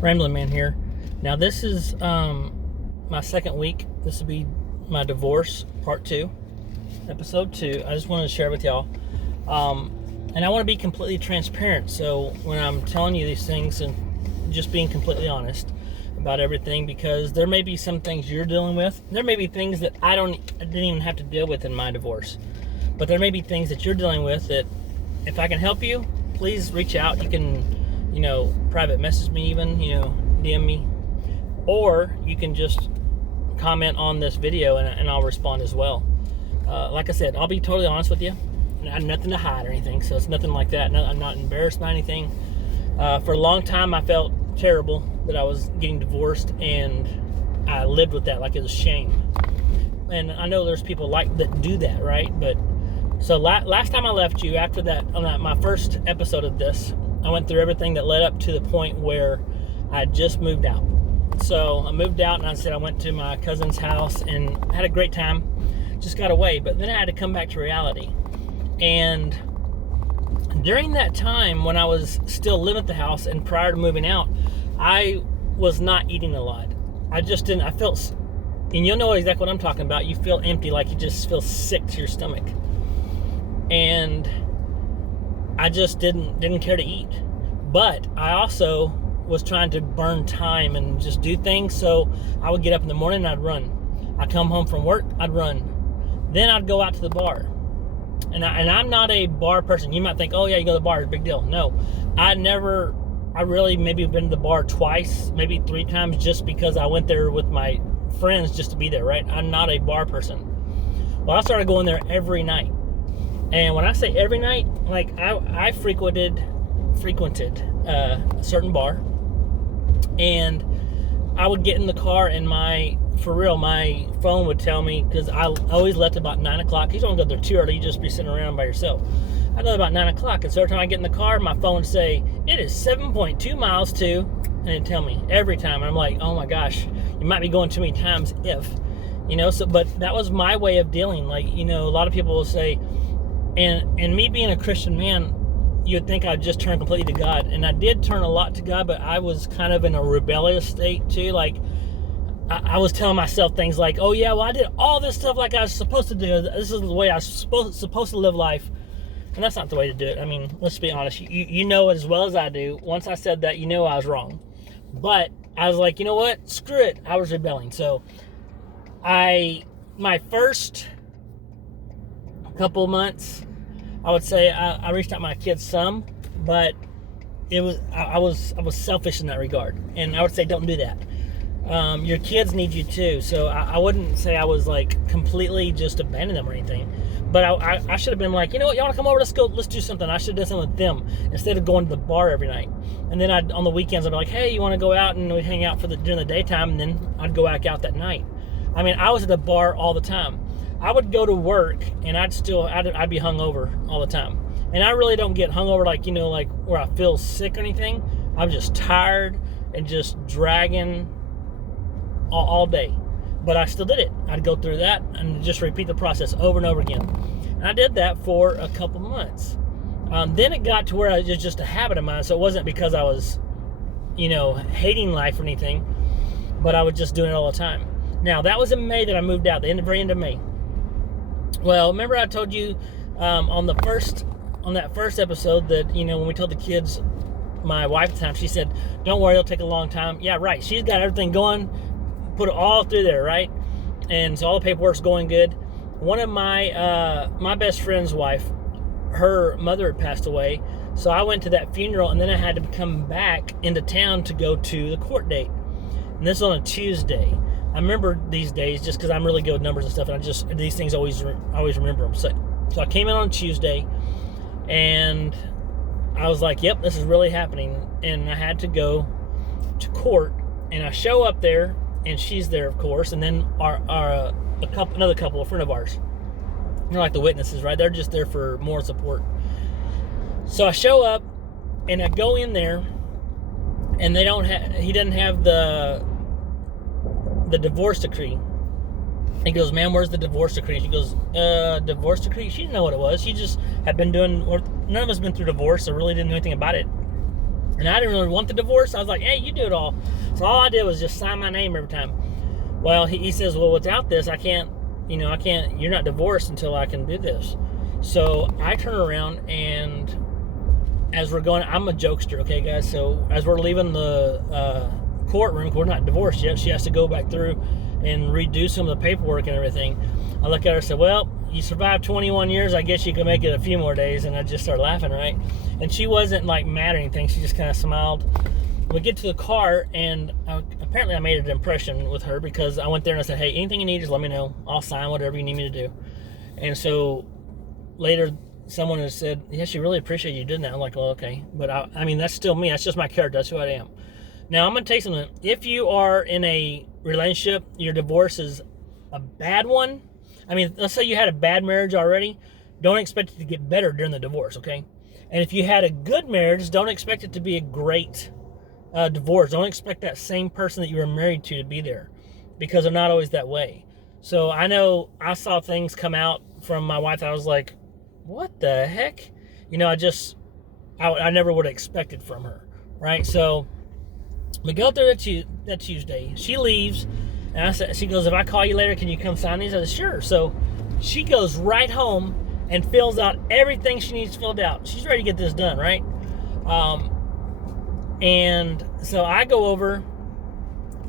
Ramblin Man here. Now this is my second week. This will be my divorce part 2, episode 2. I just wanted to share with y'all, and I want to be completely transparent. So when I'm telling you these things, and just being completely honest about everything, because there may be some things you're dealing with. There may be things that I didn't even have to deal with in my divorce, but there may be things that you're dealing with that, if I can help you, please reach out. You can, private message me, even, DM me, or you can just comment on this video and I'll respond as well. Like I said, I'll be totally honest with you. I have nothing to hide or anything, so it's nothing like that. No, I'm not embarrassed by anything. For a long time, I felt terrible that I was getting divorced, and I lived with that like it was shame. And I know there's people that do that, right? But so last time I left you, after that, on my first episode of this, I went through everything that led up to the point where I just moved out. So I moved out, and I said I went to my cousin's house and had a great time. Just got away, but then I had to come back to reality. And during that time, when I was still living at the house and prior to moving out, I was not eating a lot. I just didn't. I felt, and you'll know exactly what I'm talking about. You feel empty, like you just feel sick to your stomach. And I just didn't care to eat. But I also was trying to burn time and just do things. So I would get up in the morning and I'd run. I'd come home from work, I'd run. Then I'd go out to the bar. And I'm not a bar person. You might think, oh yeah, you go to the bar, it's a big deal. No, I really maybe been to the bar twice, maybe 3 times, just because I went there with my friends just to be there, right? I'm not a bar person. Well, I started going there every night. And when I say every night, like I frequented a certain bar, and I would get in the car, and my phone would tell me, because I always left about 9 o'clock. You don't go there too early, you just be sitting around by yourself. I go about 9 o'clock, and so every time I get in the car, my phone would say, it is 7.2 miles to, and it'd tell me every time. And I'm like, oh my gosh, you might be going too many times if, so, but that was my way of dealing. Like, a lot of people will say, and me being a Christian man, you'd think I'd just turn completely to God. And I did turn a lot to God, but I was kind of in a rebellious state too. Like, I was telling myself things like, oh yeah, well, I did all this stuff like I was supposed to do. This is the way I was supposed to live life. And that's not the way to do it. I mean, let's be honest. You know as well as I do. Once I said that, I was wrong. But I was like, you know what? Screw it. I was rebelling. So my first couple months, I would say I reached out to my kids some, but I was selfish in that regard. And I would say, don't do that. Your kids need you too. So I wouldn't say I was like completely just abandon them or anything, but I should have been like, you know what, y'all want to come over? Let's do something. I should have done something with them instead of going to the bar every night. And then on the weekends, I'd be like, hey, you want to go out? And we'd hang out during the daytime, and then I'd go back out that night. I mean, I was at the bar all the time. I would go to work, and I'd be hungover all the time. And I really don't get hungover like where I feel sick or anything. I'm just tired and just dragging all day. But I still did it. I'd go through that and just repeat the process over and over again. And I did that for a couple months. Then it got to where it was just a habit of mine. So it wasn't because I was, hating life or anything, but I was just doing it all the time. Now, that was in May that I moved out, the very end of May. Well, remember I told you on that first episode that, when we told the kids, my wife at the time, she said, don't worry, it'll take a long time. Yeah, right. She's got everything going, put it all through there, right? And so all the paperwork's going good. One of my best friend's wife, her mother had passed away, so I went to that funeral, and then I had to come back into town to go to the court date. And this was on a Tuesday. I remember these days just because I'm really good with numbers and stuff, and these things always remember them. So I came in on Tuesday, and I was like, yep, this is really happening. And I had to go to court, and I show up there, and she's there, of course, and then another couple, a friend of ours. They're like the witnesses, right? They're just there for more support. So I show up, and I go in there, and he doesn't have the divorce decree. He goes, ma'am, where's the divorce decree? She goes, divorce decree? She didn't know what it was. She just had been doing, or none of us been through divorce, so really didn't know anything about it. And I didn't really want the divorce. I was like, hey, you do it all. So all I did was just sign my name every time. Well, he says, well, without this, I can't, you're not divorced until I can do this. So I turn around, and as we're going, I'm a jokester, okay, guys? So as we're leaving the courtroom, we're not divorced yet. She has to go back through and redo some of the paperwork and everything. I look at her and say, well, you survived 21 years. I guess you can make it a few more days. And I just started laughing, right? And she wasn't like mad or anything. She just kind of smiled. We get to the car, and apparently I made an impression with her, because I went there and I said, hey, anything you need, just let me know. I'll sign whatever you need me to do. And so later, someone has said, yeah, she really appreciated you doing that. I'm like, well, okay. But I mean, that's still me. That's just my character. That's who I am. Now, I'm going to tell you something. If you are in a relationship, your divorce is a bad one. I mean, let's say you had a bad marriage already. Don't expect it to get better during the divorce, okay? And if you had a good marriage, don't expect it to be a great divorce. Don't expect that same person that you were married to be there, because they're not always that way. So I know I saw things come out from my wife that I was like, what the heck? I never would have expected from her, right? So we go through that Tuesday. She leaves, and she goes, if I call you later, can you come sign these? I said, sure. So she goes right home and fills out everything she needs filled out. She's ready to get this done, right? And so I go over.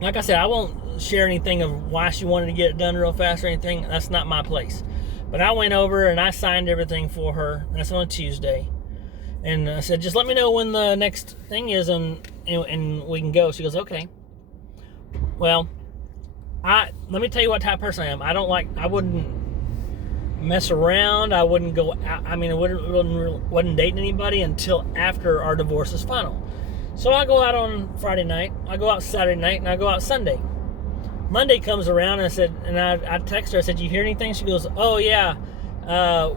Like I said, I won't share anything of why she wanted to get it done real fast or anything. That's not my place. But I went over and I signed everything for her. That's on a Tuesday. And I said, just let me know when the next thing is, and we can go. She goes, okay. Well, let me tell you what type of person I am. I wouldn't mess around. I wouldn't go out. I mean, I wasn't dating anybody until after our divorce is final. So I go out on Friday night, I go out Saturday night, and I go out Sunday. Monday comes around, and I text her. I said, you hear anything? She goes, oh, yeah,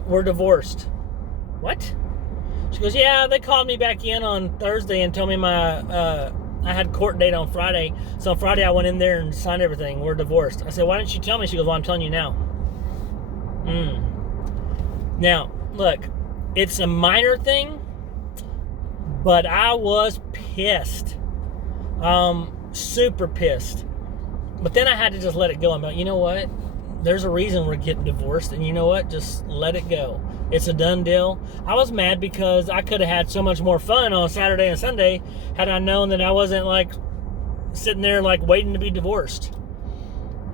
we're divorced. What? She goes, yeah, they called me back in on Thursday and told me I had court date on Friday. So on Friday, I went in there and signed everything. We're divorced. I said, why didn't you tell me? She goes, well, I'm telling you now. Now, look, it's a minor thing, but I was pissed. Super pissed. But then I had to just let it go. I'm like, you know what? There's a reason we're getting divorced, and you know what? Just let it go. It's a done deal. I was mad because I could have had so much more fun on Saturday and Sunday had I known that I wasn't like sitting there like waiting to be divorced.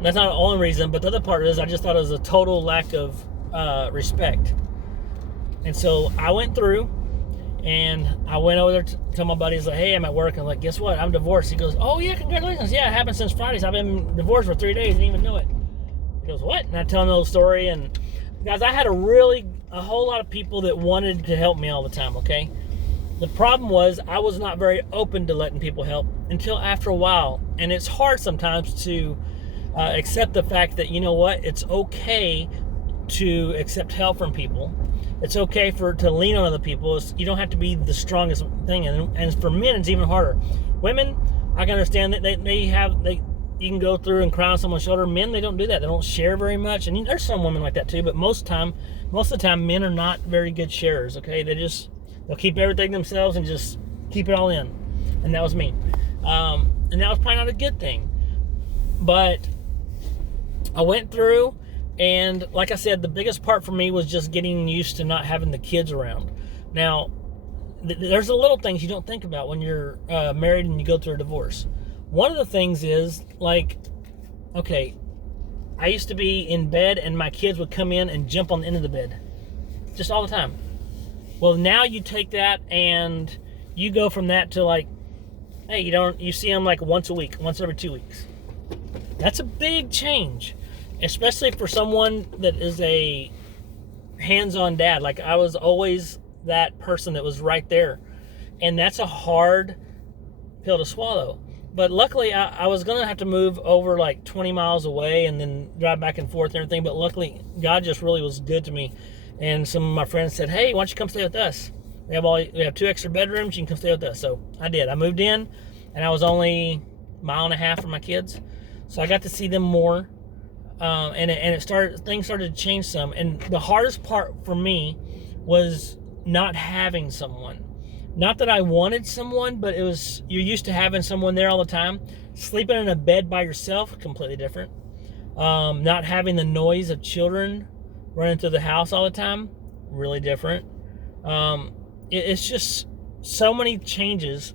That's not the only reason, but the other part is I just thought it was a total lack of respect. And so I went through, and I went over there to tell my buddies, like, hey, I'm at work. And I'm like, guess what? I'm divorced. He goes, oh, yeah, congratulations. Yeah, it happened since Friday. So I've been divorced for 3 days. Didn't even know it. He goes, what? And I tell him the whole story. And guys, I had a whole lot of people that wanted to help me all the time, okay? The problem was I was not very open to letting people help until after a while. And it's hard sometimes to accept the fact that, you know what, it's okay to accept help from people. It's okay to lean on other people. You don't have to be the strongest thing. And for men, it's even harder. Women, I can understand that you can go through and cry on someone's shoulder. Men, they don't do that. They don't share very much. And there's some women like that too, but most of the time, men are not very good sharers, okay? They'll keep everything themselves and just keep it all in. And that was me. And that was probably not a good thing. But I went through, and like I said, the biggest part for me was just getting used to not having the kids around. Now, there's the little things you don't think about when you're married and you go through a divorce. One of the things is, like, okay, I used to be in bed and my kids would come in and jump on the end of the bed. Just all the time. Well, now you take that and you go from that to like, hey, you see them like once a week, once every 2 weeks. That's a big change, especially for someone that is a hands-on dad. Like, I was always that person that was right there. And that's a hard pill to swallow. But luckily, I was going to have to move over like 20 miles away and then drive back and forth and everything. But luckily, God just really was good to me. And some of my friends said, hey, why don't you come stay with us? We have 2 extra bedrooms. You can come stay with us. So I did. I moved in, and I was only a mile and a half from my kids. So I got to see them more. Things started to change some. And the hardest part for me was not having someone. Not that I wanted someone, but you're used to having someone there all the time. Sleeping in a bed by yourself, completely different. Not having the noise of children running through the house all the time, really different. It's just so many changes.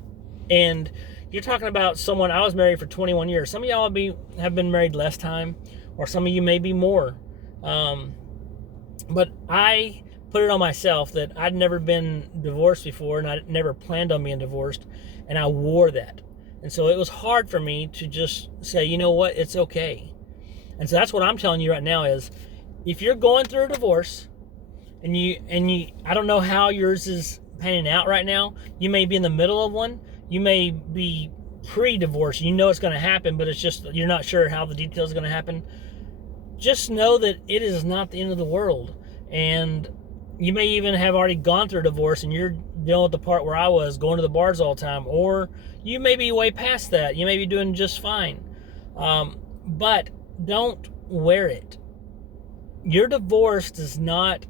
And you're talking about someone, I was married for 21 years. Some of y'all have been married less time, or some of you may be more. But I put it on myself that I'd never been divorced before, and I never planned on being divorced, and I wore that. And so it was hard for me to just say, you know what, it's okay. And so that's what I'm telling you right now is, if you're going through a divorce, and I don't know how yours is panning out right now. You may be in the middle of one. You may be pre-divorce. You know it's going to happen, but it's just you're not sure how the details are going to happen. Just know that it is not the end of the world. And you may even have already gone through a divorce and you're dealing with the part where I was, going to the bars all the time. Or you may be way past that. You may be doing just fine. But don't wear it. Your divorce does not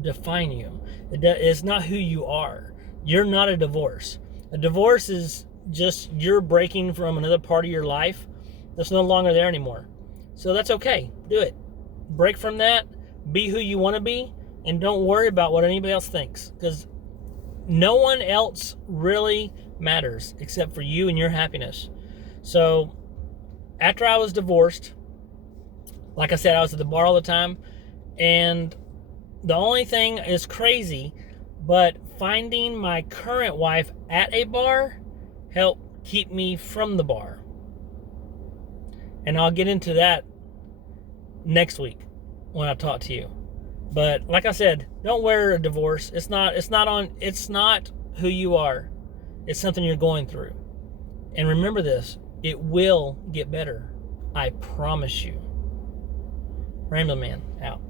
define you. It's not who you are. You're not a divorce. A divorce is just you're breaking from another part of your life that's no longer there anymore. So that's okay. Do it. Break from that. Be who you want to be, and don't worry about what anybody else thinks, because no one else really matters except for you and your happiness. So after I was divorced, like I said, I was at the bar all the time, and the only thing is crazy, but finding my current wife at a bar helped keep me from the bar. And I'll get into that next week when I talk to you. But like I said, don't wear a divorce. It's not who you are. It's something you're going through. And remember this, it will get better. I promise you. Ramblin' Man out.